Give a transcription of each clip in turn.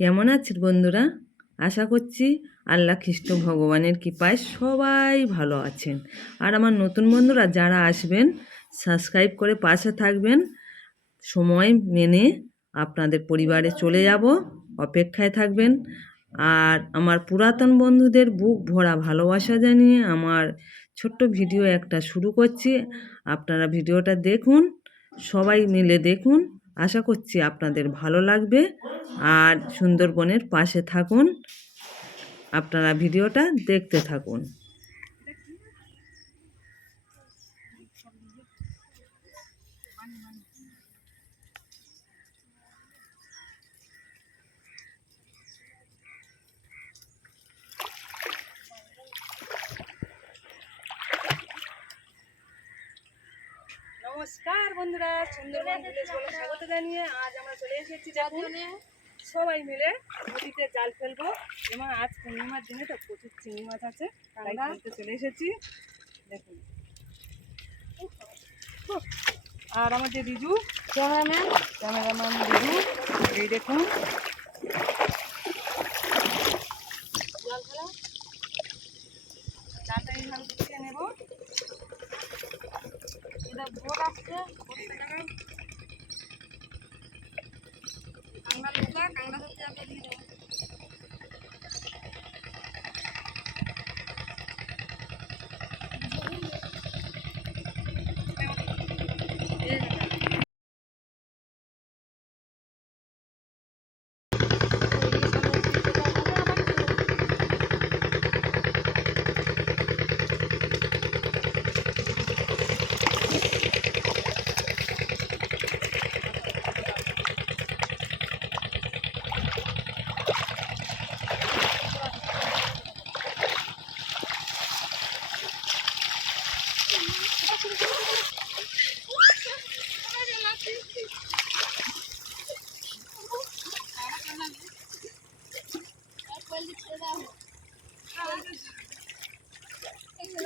কেমন আছেন বন্ধুরা? আশা করছি আল্লাহ খ্রিস্ট ভগবানের কৃপায় সবাই ভালো আছেন। আর আমার নতুন বন্ধুরা যারা আসবেন সাবস্ক্রাইব করে পাশে থাকবেন। সময় মেনে আপনাদের পরিবারে চলে যাব, অপেক্ষায় থাকবেন। আর আমার পুরাতন বন্ধুদের বুক ভরা ভালোবাসা জানিয়ে আমার ছোট্ট ভিডিও একটা শুরু করছি। আপনারা ভিডিওটা দেখুন, সবাই মিলে দেখুন। আশা করছি আপনাদের ভালো লাগবে। আর সুন্দরবনের পাশে থাকুন, আপনারা ভিডিওটা দেখতে থাকুন। নমস্কার বন্ধুরা, সুন্দরবন ভিলেজ বলে স্বাগত জানিয়ে আজ আমরা চলে এসেছি সবাই মিলে নদীতে জাল ফেলবো। এবং আজ পূর্ণিমার দিনে তো প্রচুর চিংড়ি মাছ আছে, তাই ফেলতে চলে এসেছি। দেখুন, আর আমাদের রিজু ক্যামেরাম্যান রিজু, এই দেখুন জালটা এইভাবে গুছিয়ে নেবো। বোট আসছে, কাঁকড়া ধরতে যাবে, দিয়ে দেবো।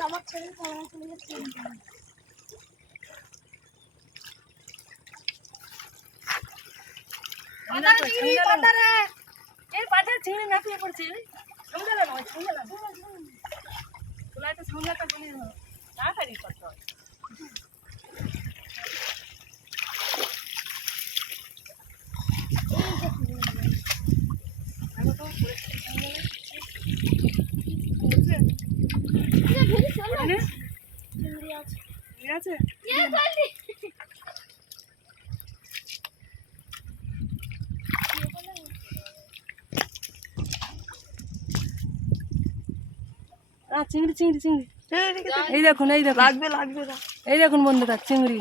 আমার ছেলে চলে যাচ্ছে। এই পাশে ছিঁড়ে নাপিয়ে পড়ছে, সমঝালে নয়, সমঝালাম তোলা তো সমঝাটা বলি তাড়াতাড়ি করতে হয়। আছে চিংড়ি চিংড়ি চিংড়ি, এই দেখুন, এই দেখুন, লাগবে লাগবে, এই দেখুন বন্ধুরা চিংড়ি।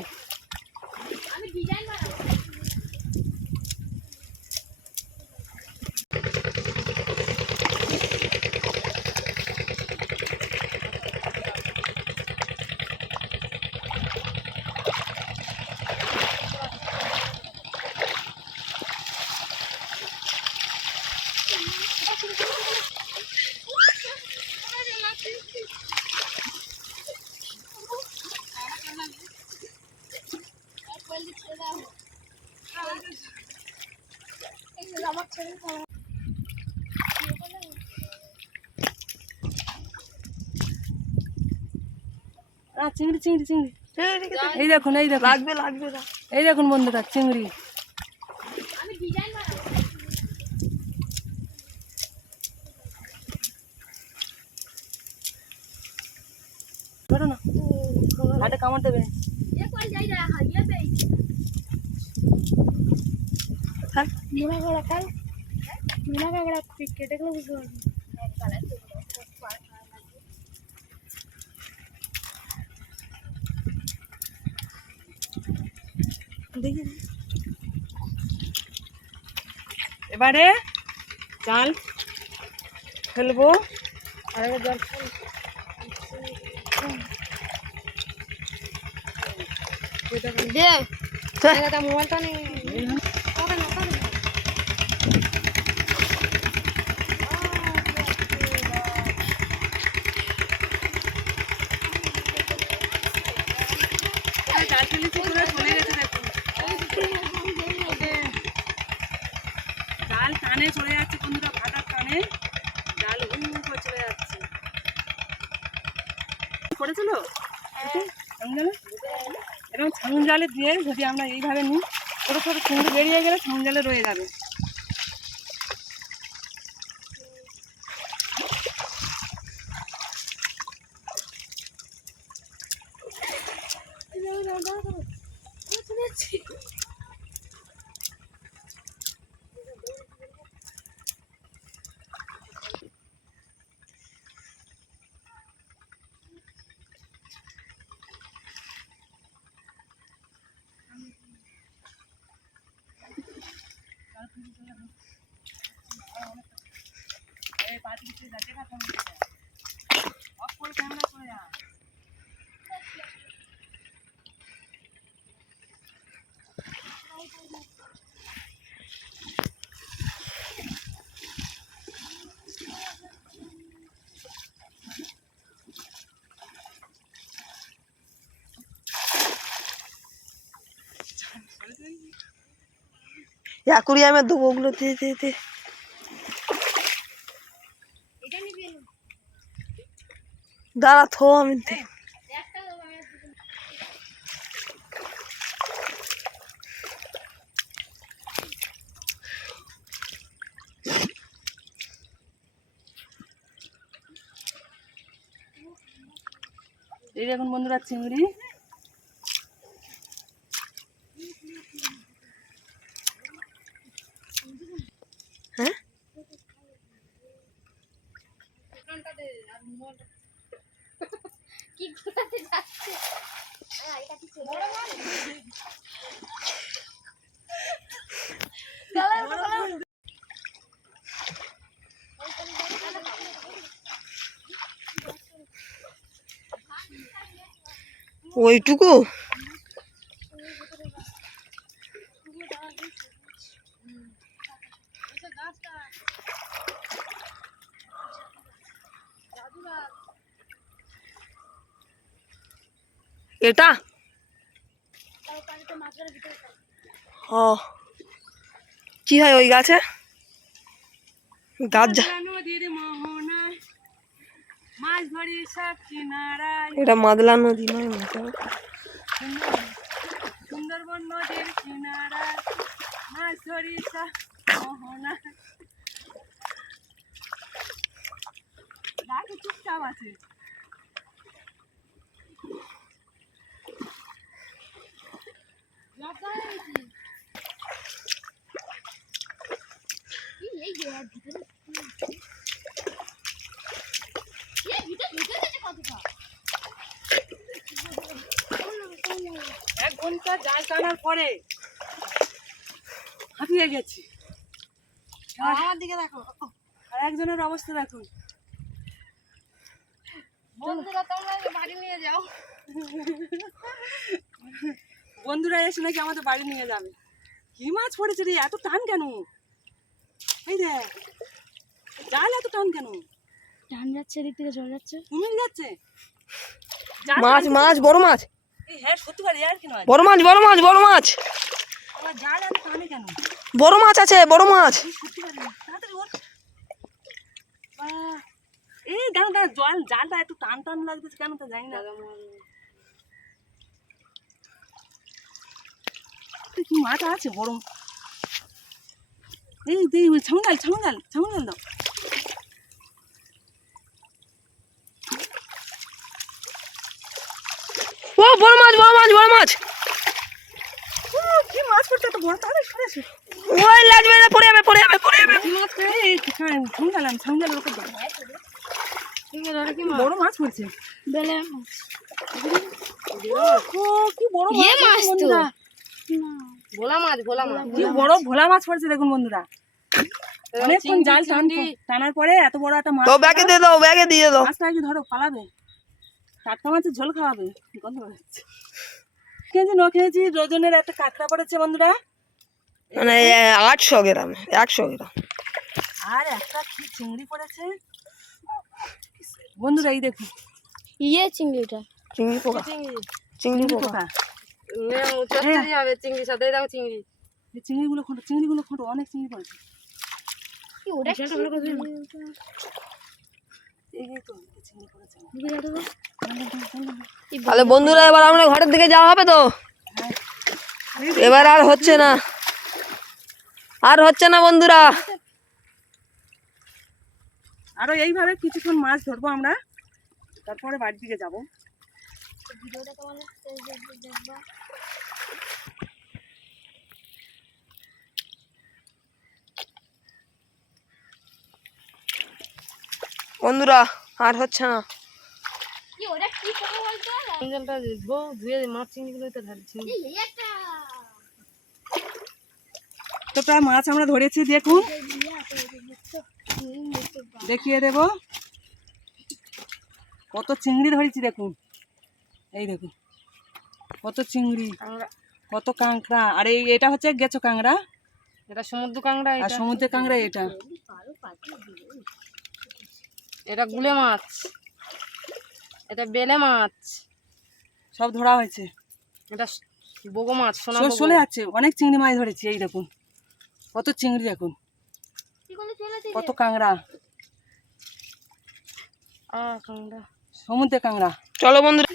চিংড়ি চিংড়ি চিংড়ি, এই দেখুন, এই দেখুন, লাগবে লাগবে, এই দেখুন বন্ধুরা চিংড়ি। ধরো না, হাতে কামড় দেবে। কেটে গেলে বুঝতে পারবি। এবারে জাল ফেলবো। আর জল মোবাইলটা নেই। জাল ফেলেছি, পুরো চলে গেছে, দেখুন জাল। টানে চলে যাচ্ছে বন্ধুরা, ভাটার টানে জাল হু করে চলে যাচ্ছে। পড়েছিল এরকম ছাউন জালে দিয়ে যদি আমরা এইভাবে নিই, ছোটো ছোটো চিংড়ি বেরিয়ে গেলে ছাউন জালে রয়ে যাবে। অ্যাকুরিয়ামে দেবো ওগুলো দিয়ে দিয়ে দিয়ে। দাঁড়া থো আমি এই দেখুন বন্ধুরা চিংড়ি, হ্যাঁ ওইটুকু এটা ও কি হয় ওই গাছে গাছ নদীর মোহনায় মাছ ধরি সব কিনারায়, এটা মাদলা নদী নয় সুন্দরবন নদীর কিনারায় মাছ ধরি সব মোহনায়। রাখে চুপচাপ আছে। এক ঘন্টা জাল টানার পরে হাঁপিয়ে গেছি। আমার দিকে দেখো, আর একজনের অবস্থা দেখুন। বন্ধুরা তোমরা বাড়ি নিয়ে যাও, বন্ধুরা এসে নাকি আমাদের বাড়ি নিয়ে যাবে। কি মাছ পড়েছে রে, এত টান কেন? এই দেখ জাল এত টান কেন? টান যাচ্ছে, এদিক থেকে জল যাচ্ছে, কুমির যাচ্ছে। মাছ মাছ বড় মাছ, এই হ্যাঁ সত্যি করে আর কি নয়, বড় মাছ বড় মাছ বড় মাছ, আমার জাল এত টানে কেন? বড় মাছ আছে বড় মাছ। সত্যি করে তাড়াতাড়ি ওঠ। এই দাঁড়া দাঁড়া, জল জালটা একটু টান টান লাগতেছে কেন তো জানি না। কি মাছ আছে বড়? এই তুই ছাউঙ্গাল ছাউঙ্গাল ছাউঙ্গাল দাও। ও বড় মাছ বড় মাছ বড় মাছ, কি মাছ পড়ছে এত বড়? তাহলে সরেছে ওই লাগবে না, পড়ে যাবে পড়ে যাবে পড়ে যাবে। কি মাছ পড়ে? এই ছাউঙ্গালাম ছাউঙ্গালের ওপর দাও। বড় মাছ পড়ছে, বেলে মাছ। কি বড় ইয়ে মাছ মাছ তো। বন্ধুরা, ভোলা মাছ, ভোলা মাছ। কি বড় ভোলা মাছ পড়ছে দেখুন বন্ধুরা। অনেকক্ষণ জাল টানার পরে এত বড় একটা মাছ। তো ব্যাগে দিয়ে দাও ব্যাগে দিয়ে দাও। মাছটা কি ধরো পালাবে, টাটকা মাছের ঝোল খাওয়াবে। গন্ধ বেরোচ্ছে। খেয়েছি ন খেয়েছি, রোজনের একটা কাঁকড়া পড়েছে বন্ধুরা, মানে 800 গ্রাম 100 গ্রাম। আর একটা কি চিংড়ি পড়েছে বন্ধুরা। এই দেখুন ইয়ে চিংড়িটা, চিংড়ি পোকা চিংড়ি পোকা। চচ্চড়ি হবে চিংড়ির সাথে। দেখো চিংড়ি, এই চিংড়িগুলো খোঁটো চিংড়িগুলো খোঁটো, অনেক চিংড়ি পড়েছে। ওটা এই ভালো করে ধুয়ে নাও। এই তো চিংড়ি করেছে। তাহলে বন্ধুরা এবার আমরা ঘরের দিকে যাওয়া হবে তো? এবার আর হচ্ছে না, বন্ধুরা। আরো এইভাবে কিছুক্ষণ মাছ ধরবো আমরা, তারপরে বাড়ির দিকে যাবো। বন্ধুরা আর হচ্ছে না। কতটা মাছ আমরা ধরেছি দেখুন, দেখিয়ে দেব কত চিংড়ি ধরেছি দেখুন। এই দেখুন কত চিংড়ি, কত কাঁকড়া। আর এটা হচ্ছে গেছো কাঁকড়া, এটা সমুদ্র কাঁকড়া, আর সমুদ্রের কাঁকড়া এটা। এটা গুলে মাছ, এটা বেলে মাছ, সব ধরা হয়েছে। এটা বগো মাছ, সোনা চলে যাচ্ছে, অনেক চিংড়ি মাছ ধরেছি। এই দেখুন কত চিংড়ি, দেখুন কত কাঁকড়া, সমুদ্রের কাঁকড়া। চলো বন্ধুরা,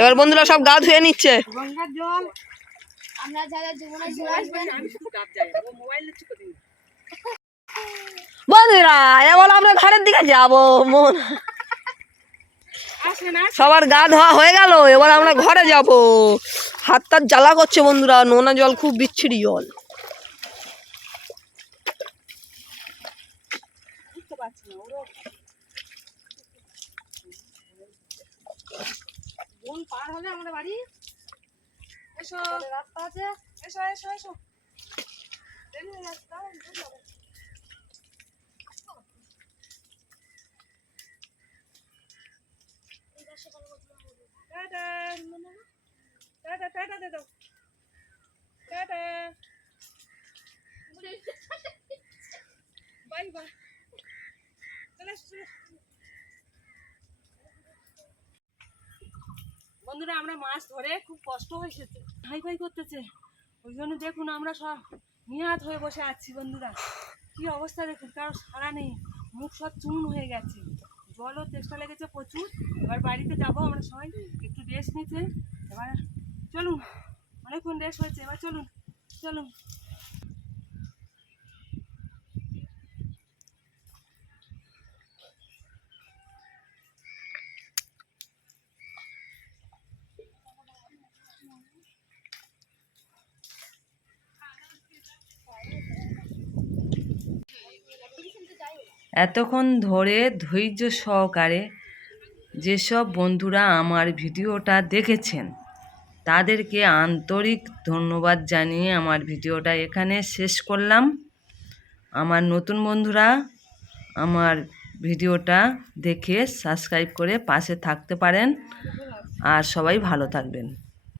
এবার বন্ধুরা সব গা ধুয়ে নিচ্ছে। আমরা যারা জীবনে ঘুরে আসবেন বন্ধুরা এবার আমরা ঘরের দিকে যাবো। সবার গা ধোয়া হয়ে গেল, এবার আমরা ঘরে যাব। হাতটা জ্বালা করছে বন্ধুরা, নোনা জল, খুব বিচ্ছিরি জল। বোন পার হলে আমাদের বাড়ি। এসো, রাস্তা আছে, এসো এসো এসো। দেরি হয়ে যাচ্ছে, দাঁড়ান, চলে যাবো। টাটা, টাটা, টাটা দে দাও, টাটা, বাই বাই। চলে এসো, চলে এসো। বন্ধুরা আমরা মাছ ধরে খুব কষ্ট হয়েছে, হাই ফাই করতেছে, ওই জন্য দেখুন আমরা সব নিহাত হয়ে বসে আছি। বন্ধুরা কি অবস্থা দেখুন, কারো সারা নেই, মুখ সব চুন হয়ে গেছে, জলও তেষ্টা লেগেছে প্রচুর। এবার বাড়িতে যাবো আমরা সবাই, একটু রেস্ট নিতে। এবার চলুন, অনেকক্ষণ রেস্ট হয়েছে, এবার চলুন চলুন। এতক্ষণ ধরে ধৈর্য সহকারে যেসব বন্ধুরা আমার ভিডিওটা দেখেছেন তাদেরকে আন্তরিক ধন্যবাদ জানিয়ে আমার ভিডিওটা এখানে শেষ করলাম। আমার নতুন বন্ধুরা আমার ভিডিওটা দেখে সাবস্ক্রাইব করে পাশে থাকতে পারেন, আর সবাই ভালো থাকবেন।